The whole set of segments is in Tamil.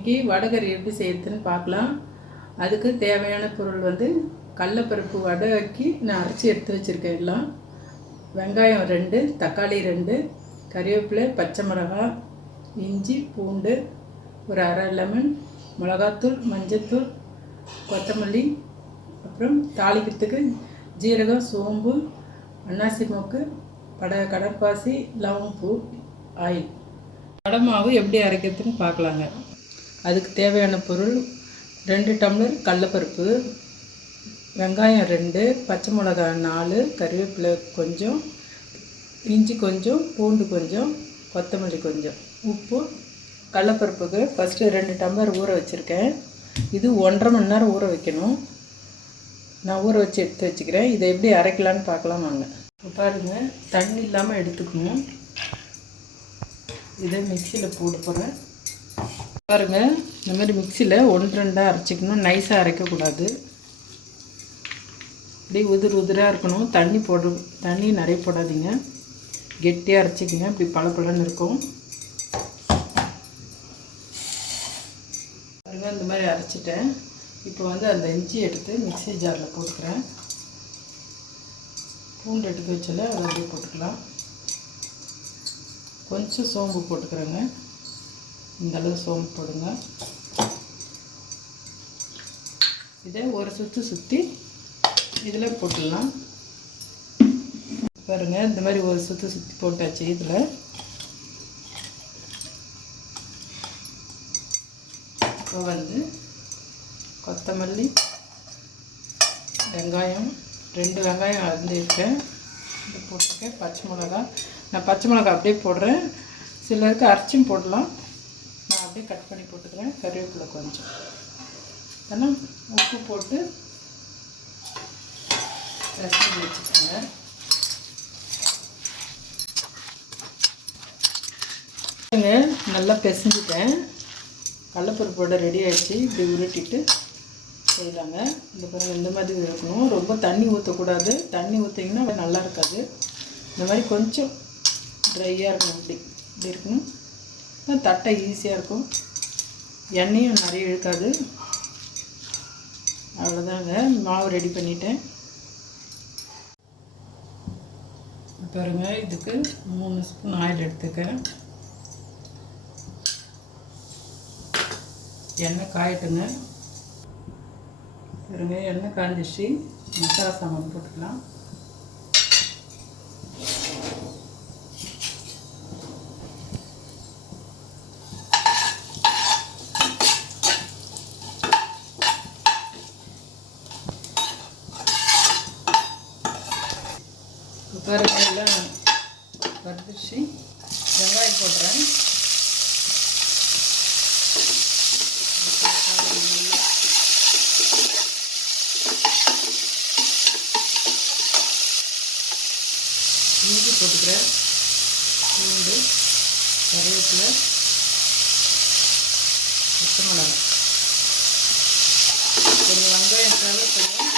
இன்றைக்கி வடைகறி எப்படி செய்யறதுன்னு பார்க்கலாம். அதுக்கு தேவையான பொருள் வந்து கடலைப்பருப்பு வடைக்கு நான் அரைச்சி எடுத்து வச்சுருக்கேன். எல்லாம் வெங்காயம் 2, தக்காளி 2, கறிவேப்பிலை, பச்சை மிளகாய், இஞ்சி, பூண்டு, ஒரு அரை லெமன், மிளகாத்தூள், மஞ்சத்தூள், கொத்தமல்லி, அப்புறம் தாளிக்கிறதுக்கு ஜீரகம், சோம்பு, அன்னாசி மொக்கு, கடற்பாசி, லவங்கப்பூ, ஆயில். வடை மாவு எப்படி அரைக்கிறதுன்னு பார்க்கலாங்க. அதுக்கு தேவையான பொருள் 2 டம்ளர் கடலைப்பருப்பு, வெங்காயம் 2, பச்சை மிளகாய் 4, கறிவேப்பிலை கொஞ்சம், இஞ்சி கொஞ்சம், பூண்டு கொஞ்சம், கொத்தமல்லி கொஞ்சம், உப்பு. கடலைப்பருப்புக்கு ஃபஸ்ட்டு 2 டம்ளர் ஊற வச்சுருக்கேன். இது 1.5 மணி நேரம் ஊற வைக்கணும். நான் ஊற வச்சு எடுத்து வச்சுக்கிறேன். இதை எப்படி அரைக்கலான்னு பார்க்கலாம் வாங்க. பாருங்கள், தண்ணி இல்லாமல் எடுத்துக்கணும். இதை மிக்சியில் போட போகிறேன். பாருங்கள், இந்த மாதிரி மிக்சியில் 1-2 அரைச்சிக்கணும். நைஸாக அரைக்கக்கூடாது. இப்படி உதிராக இருக்கணும். தண்ணி நிறைய போடாதீங்க. கெட்டியாக அரைச்சிக்கங்க. இப்படி பளபளன்னு இருக்கும். பாருங்கள், இந்த மாதிரி அரைச்சிட்டேன். இப்போ வந்து அந்த இஞ்சி எடுத்து மிக்சி ஜாரில் போட்டுக்கிறேன். பூண்டு எடுத்து வச்சல அதை அப்படியே போட்டுக்கலாம். கொஞ்சம் சோம்பு போட்டுக்கிறேங்க. இந்தளவு சோம்பு போடுங்க. இதை ஒரு சுற்றி இதில் போட்டுடலாம். பாருங்கள், இந்த மாதிரி ஒரு சுற்றி போட்டாச்சு. இதில் இப்போ வந்து கொத்தமல்லி, வெங்காயம் 2 வெங்காயம் அரிஞ்சிருக்கேன், இது போட்டிருக்கேன். பச்சை மிளகா, நான் பச்சை மிளகா அப்படியே போடுறேன். சிலருக்கு அரைச்சும் போடலாம். நான் அப்படியே கட் பண்ணி போட்டுக்கிறேன். கறிவேப்பிலை கொஞ்சம், ஆனால் உப்பு போட்டு ரசம் வச்சுக்கோங்க. நல்லா பிசைஞ்சிட்டேன். கடலைப்பருப்போட ரெடி ஆகிடுச்சு. இப்படி உருட்டிட்டு செய்யலாங்க. இந்த பாருங்கள், இந்த மாதிரி இருக்கணும். ரொம்ப தண்ணி ஊற்றக்கூடாது. தண்ணி ஊற்றிங்கன்னா நல்லா இருக்காது. இந்த மாதிரி கொஞ்சம் ட்ரையாக இருக்கணும். இப்படி இருக்கணும். தட்டை ஈஸியாக இருக்கும். எண்ணெயும் நிறைய இழுக்காது. அவ்வளோதாங்க, மாவு ரெடி பண்ணிட்டேன். பாருங்கள், இதுக்கு 3 ஸ்பூன் ஆயில் எடுத்துக்கேன். எண்ணெய் காயட்டுங்க. பாருங்க, எண்ணெய் காய்ஞ்சிச்சு. மசாலா சாமான் போட்டுக்கலாம். பாருங்க, எல்லாம் வறுத்துச்சு. வெங்காயம் போடுறேன். இஞ்சி போட்டுக்கிறேன். பூண்டு, கறிவேப்பிலை, பச்சை மிளகாய், கொஞ்சம் வெங்காயம் தேவை. கொஞ்சம்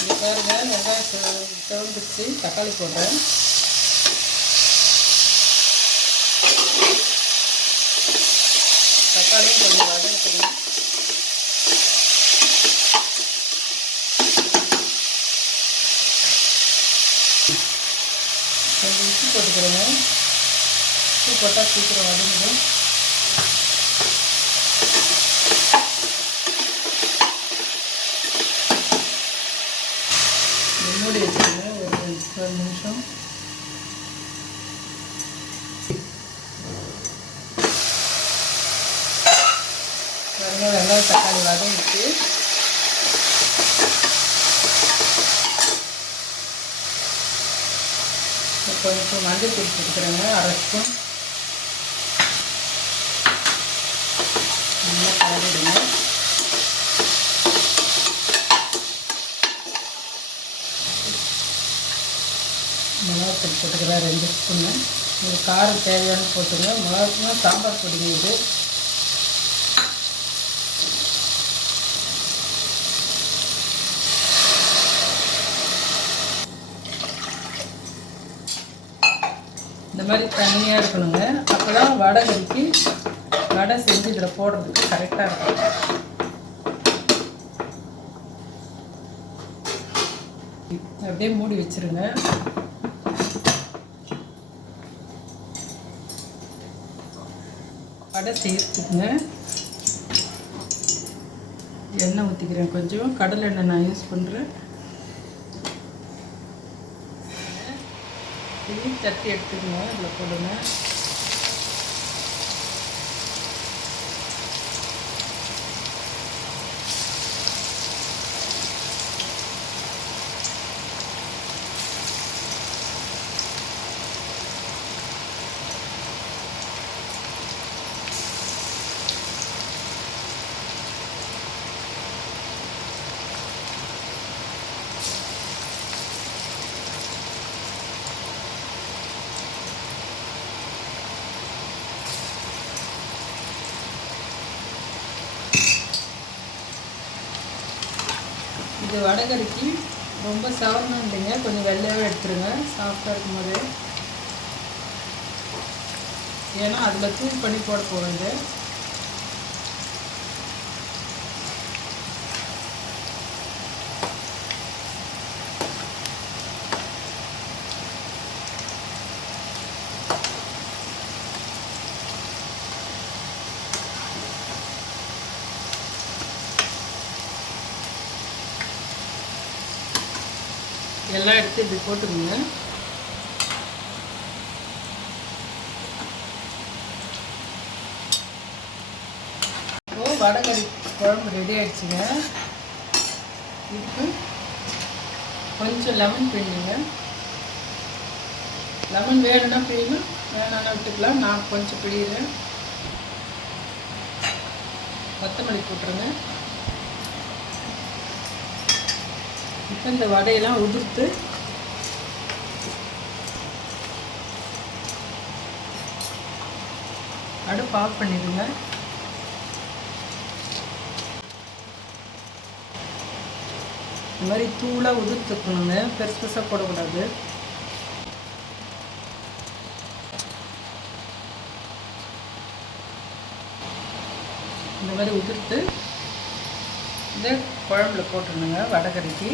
இங்கே பாருங்கள், வெங்காயம் செவந்துச்சு. தக்காளி போடுறேன். தக்காளியும் கொஞ்சம் வதக்கணும். கொஞ்சம் உப்பு போட்டுக்கிறேங்க. உப்பு போட்டால் சீக்கிரம் வதங்கிடும். மூடி வச்சுருங்க ஒரு 2 நிமிஷம். வெங்காயம் தக்காளி வதங்கிட்டு கொஞ்சம் மஞ்சள் தூள் போட்டுக்கிறேங்க. 1/2 ஸ்பூன். நல்லா கலரிடுங்க. மிளகாத்தூள் போட்டுக்கிறேன் 2 ஸ்பூன்னு. உங்களுக்கு காரம் தேவையான போட்டுங்க. மிளகாத்தூள்னா சாம்பார் பொடிங்க இது. இந்த மாதிரி தனியாக இருக்கணுங்க. அப்போ தான் வடைகறிக்கு வடை செஞ்சு இதில் போடுறதுக்கு கரெக்டாக இருக்கும். அப்படியே மூடி வச்சுருங்க. வடை செய்யறதுக்குங்க எண்ணெய் ஊற்றிக்கிறேன். கொஞ்சம் கடலை எண்ணெய் நான் யூஸ் பண்ணுறேன். தட்டி எடுத்துக்கங்க. இதில் போடுங்க. இது வடைகறிக்கு ரொம்ப சவரணும் இல்லைங்க, கொஞ்சம் வெள்ளையாகவே எடுத்துருங்க சாஃப்டாக இருக்கும் போது. ஏன்னா அதில் தூள் பண்ணி போட போகிறது. எல்லாம் எடுத்து இப்படி போட்டுக்கோங்க. வடைகறி குழம்பு ரெடி ஆகிடுச்சுங்க. இதுக்கு கொஞ்சம் லெமன் பிழிஞ்சுங்க. லெமன் வேணும்னா பிழியணும், வேணான்னா விட்டுக்கலாம். நான் கொஞ்சம் பிழிகிறேன். கொத்தமல்லி போட்டுருங்க. இப்போ இந்த வடையெல்லாம் உதிர்த்து அடுப்பு ஆஃப் பண்ணிடுங்க. இந்த மாதிரி தூளாக உதிர்த்துக்கணுங்க, பெருசு பெருசாக போடக்கூடாது. இந்த மாதிரி உதிர்த்து இந்த குழம்புல போட்டுருணுங்க வடைகறிக்கு.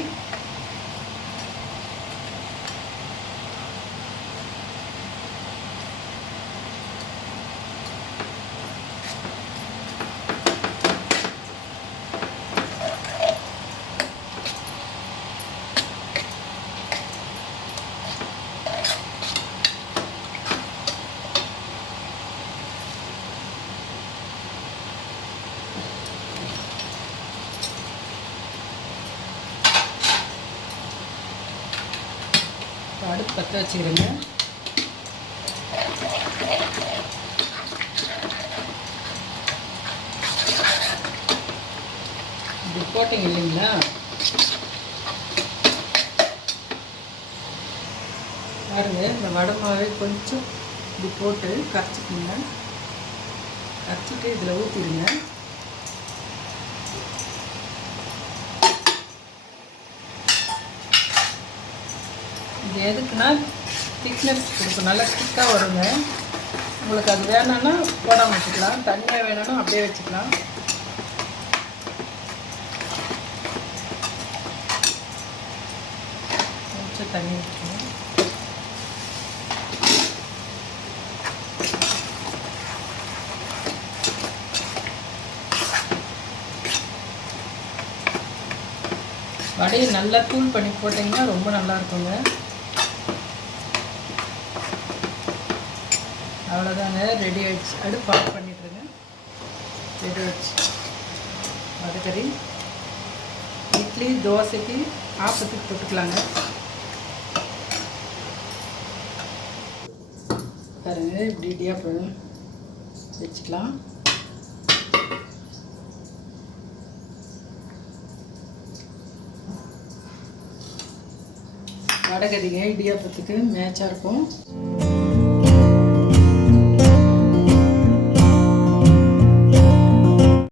அடுப்பு பற்ற வச்சுக்கிறேங்க. இப்படி போட்டிங்க இல்லைங்களா, பாருங்க. இந்த வடை மாவே கொஞ்சம் இப்படி போட்டு கரைச்சிக்கோங்க. கரைச்சிட்டு இதில் ஊற்றிடுங்க. இது எதுக்குன்னா திக்னஸ் கொடுக்கும், நல்லா திக்காக வருங்க. உங்களுக்கு அது வேணும்னா போடாமல் வச்சுக்கலாம், தண்ணியாக வேணும்னா அப்படியே வச்சுக்கலாம். கொஞ்சம் தண்ணி வச்சுக்கணும். வடையை நல்லா தூள் பண்ணி போட்டிங்கன்னா ரொம்ப நல்லா இருக்குங்க. அவ்வளோதாங்க, ரெடி ஆகிடுச்சு. அடுப்பு ஆஃப் பண்ணிட்டுருங்க. ரெடி ஆகிடுச்சு வடைகறி. இட்லி, தோசைக்கு, ஆப்பத்துக்கு தொட்டுக்கலாங்க. பாருங்க, இப்படி இடியாப்பம் வச்சுக்கலாம். வடைகறிங்க இடியாப்பத்துக்கு மேட்சாக இருக்கும்.